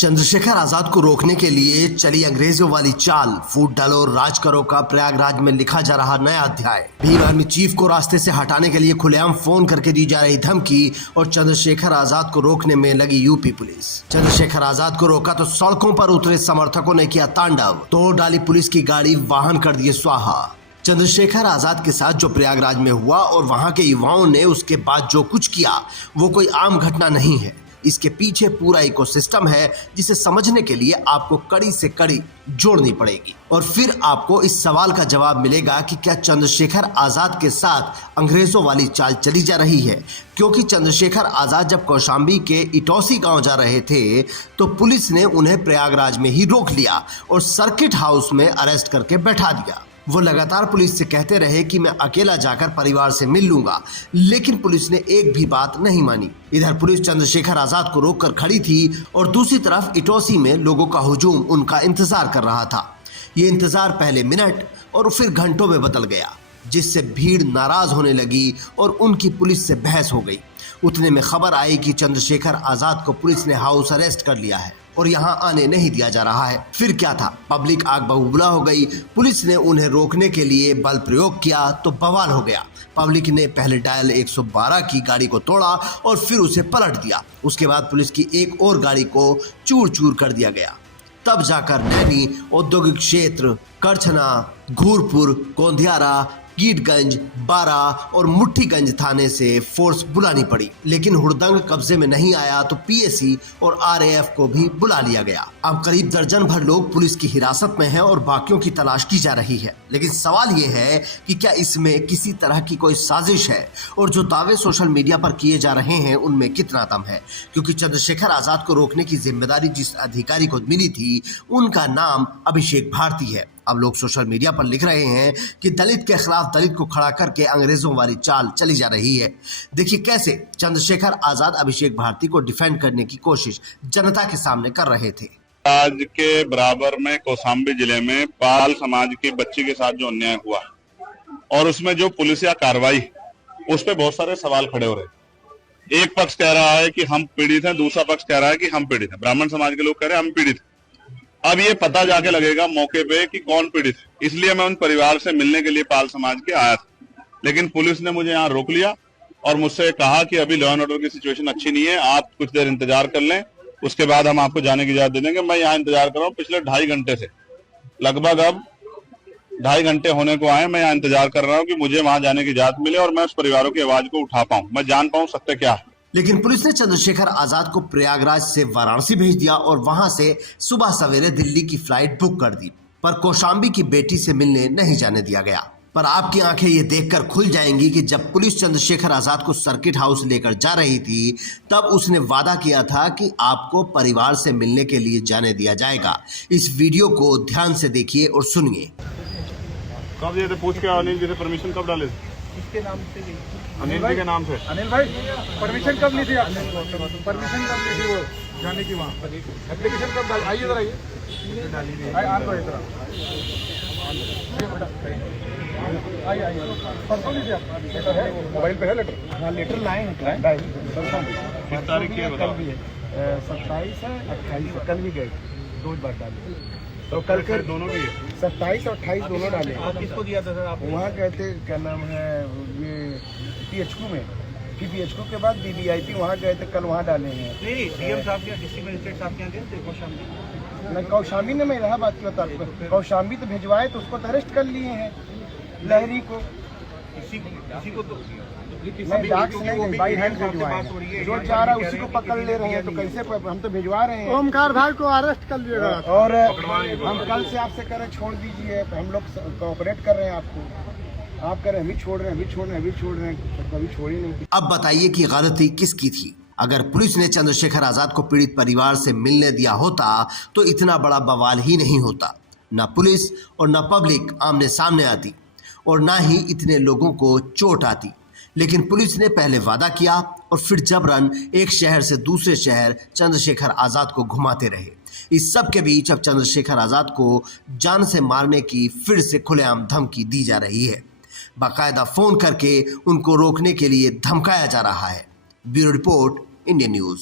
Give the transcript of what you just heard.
चंद्रशेखर आजाद को रोकने के लिए चली अंग्रेजों वाली चाल, फूट डालो राज करो का प्रयागराज में लिखा जा रहा नया अध्याय। भीम आर्मी चीफ को रास्ते से हटाने के लिए खुलेआम फोन करके दी जा रही धमकी और चंद्रशेखर आजाद को रोकने में लगी यूपी पुलिस। चंद्रशेखर आजाद को रोका तो सड़कों पर उतरे समर्थकों ने किया तांडव, तोड़ डाली पुलिस की गाड़ी, वाहन कर दिए स्वाहा। चंद्रशेखर आजाद के साथ जो प्रयागराज में हुआ और वहां के युवाओं ने उसके बाद जो कुछ किया वो कोई आम घटना नहीं है। इसके पीछे पूरा इकोसिस्टम है जिसे समझने के लिए आपको कड़ी से कड़ी जोड़नी पड़ेगी और फिर आपको इस सवाल का जवाब मिलेगा कि क्या चंद्रशेखर आजाद के साथ अंग्रेजों वाली चाल चली जा रही है। क्योंकि चंद्रशेखर आजाद जब कौशाम्बी के इटौसी गांव जा रहे थे तो पुलिस ने उन्हें प्रयागराज में ही रोक लिया और सर्किट हाउस में अरेस्ट करके बैठा दिया। वो लगातार पुलिस से कहते रहे कि मैं अकेला जाकर परिवार से मिल लूंगा, लेकिन पुलिस ने एक भी बात नहीं मानी। इधर पुलिस चंद्रशेखर आजाद को रोककर खड़ी थी और दूसरी तरफ इटौसी में लोगों का हुजूम उनका इंतजार कर रहा था। ये इंतजार पहले मिनट और फिर घंटों में बदल गया, जिससे भीड़ नाराज होने लगी और उनकी पुलिस से बहस हो गई। उतने में खबर आई कि चंद्रशेखर आजाद को पुलिस ने हाउस अरेस्ट कर लिया है और यहाँ आने नहीं दिया जा रहा है। फिर क्या था, पब्लिक आग बबूला हो गई। पुलिस ने उन्हें रोकने के लिए बल प्रयोग किया तो बवाल हो गया। पब्लिक ने पहले डायल 112 की गाड़ी को तोड़ा और फिर उसे पलट दिया। उसके बाद पुलिस की एक और गाड़ी को चूर चूर कर दिया गया। तब जाकर नैनी औद्योगिक क्षेत्र, करछना, घूरपुर, गोंदियारा, कीटगंज, बारा और मुट्ठीगंज थाने से फोर्स बुलानी पड़ी, लेकिन हुड़दंग कब्जे में नहीं आया तो पीएसी और आरएएफ को भी बुला लिया गया। अब करीब दर्जन भर लोग पुलिस की हिरासत में हैं और बाकियों की तलाश की जा रही है। लेकिन सवाल ये है कि क्या इसमें किसी तरह की कोई साजिश है और जो दावे सोशल मीडिया पर किए जा रहे हैं उनमें कितना दम है। क्योंकि चंद्रशेखर आजाद को रोकने की जिम्मेदारी जिस अधिकारी को मिली थी उनका नाम अभिषेक भारती है। अब लोग सोशल मीडिया पर लिख रहे हैं कि दलित के खिलाफ दलित को खड़ा करके अंग्रेजों वाली चाल चली जा रही है। देखिए कैसे चंद्रशेखर आजाद अभिषेक भारती को डिफेंड करने की कोशिश जनता के सामने कर रहे थे। आज के बराबर में कौशाम्बी जिले में पाल समाज की बच्ची के साथ जो अन्याय हुआ और उसमें जो पुलिसिया कार्रवाई, उस पर बहुत सारे सवाल खड़े हो रहे। एक पक्ष कह रहा है कि हम पीड़ित हैं, दूसरा पक्ष कह रहा है कि हम पीड़ित हैं। ब्राह्मण समाज के लोग कह रहे हैं हम पीड़ित हैं। अब ये पता जाके लगेगा मौके पे कि कौन पीड़ित है। इसलिए मैं उन परिवार से मिलने के लिए पाल समाज के आया था, लेकिन पुलिस ने मुझे यहाँ रोक लिया और मुझसे कहा कि अभी लॉ एंड ऑर्डर की सिचुएशन अच्छी नहीं है, आप कुछ देर इंतजार कर लें, उसके बाद हम आपको जाने की इजाजत दे देंगे। मैं यहाँ इंतजार कर रहा हूँ पिछले 2.5 घंटे से, लगभग अब 2.5 घंटे होने को आए। मैं यहाँ इंतजार कर रहा हूँ कि मुझे वहां जाने की इजाजत मिले और मैं उस परिवारों की आवाज को उठा पाऊं, मैं जान पाऊं सत्य क्या है। लेकिन पुलिस ने चंद्रशेखर आजाद को प्रयागराज से वाराणसी भेज दिया और वहां से सुबह सवेरे दिल्ली की फ्लाइट बुक कर दी, पर कौशाम्बी की बेटी से मिलने नहीं जाने दिया गया। पर आपकी आंखें ये देखकर खुल जाएंगी कि जब पुलिस चंद्रशेखर आजाद को सर्किट हाउस लेकर जा रही थी तब उसने वादा किया था कि आपको परिवार से मिलने के लिए जाने दिया जाएगा। इस वीडियो को ध्यान से देखिए और सुनिए। कब ये पूछ के अनिल जी ने परमिशन कब डाले? किसके नाम से? अनिल जी के नाम से। अनिल भाई परमिशन कब ली थी आपने? परमिशन कब ली थी वो जाने की? वहाँ एप्लीकेशन कब डाली? आइए जरा, आइए आइए परसों ली थी आप? लेटर है मोबाइल पे है? लेटर? हाँ लेटर लाए हैं। किस तारीख की है? कल भी है, 27 है, 28 कल भी गए, 2 बार डाले। तो कल के दोनों भी है, 27 और 28 दोनों डाले। आप किसको दिया था सर? आप वहाँ गए थे, क्या नाम है ये पीएचक्यू में, फिर पीएचक्यू के बाद बीबीआईपी वहाँ गए थे, कल वहाँ डाले हैं। नहीं, डीएम साहब के, डिस्ट्रिक्ट मजिस्ट्रेट साहब के यहाँ गए थे कौशाम्बी? नहीं, कौशाम्बी ने, मैं रहा बात की बता आपको, कौशाम्बी तो भिजवाए तो उसको तो अरेस्ट कर लिए हैं, लहरी को। इसी को तो नहीं, डाक से नहीं, बाई हैंड भिजवाए, जो जा रहा है उसी को पकड़ ले रहे हैं। तो कैसे हम तो भिजवा रहे हैं। ओमकार भाई को अरेस्ट कर लिया गया और हम कल से आपसे कह रहे हैं छोड़ दीजिए, हम लोग कोऑपरेट कर रहे हैं आपको। आप कह रहे हैं अभी छोड़ रहे हैं, अभी छोड़ रहे हैं, अभी छोड़ रहे हैं, कभी छोड़ ही नहीं। अब बताइए कि गलती किसकी थी। अगर पुलिस ने चंद्रशेखर आजाद को पीड़ित परिवार से मिलने दिया होता तो इतना बड़ा बवाल ही नहीं होता। न पुलिस और न पब्लिक आमने सामने आती और ना ही इतने लोगों को चोट आती। लेकिन पुलिस ने पहले वादा किया और फिर जबरन एक शहर से दूसरे शहर चंद्रशेखर आजाद को घुमाते रहे। इस सब के बीच अब चंद्रशेखर आजाद को जान से मारने की फिर से खुलेआम धमकी दी जा रही है। बाकायदा फोन करके उनको रोकने के लिए धमकाया जा रहा है। Bureau report, Indian news.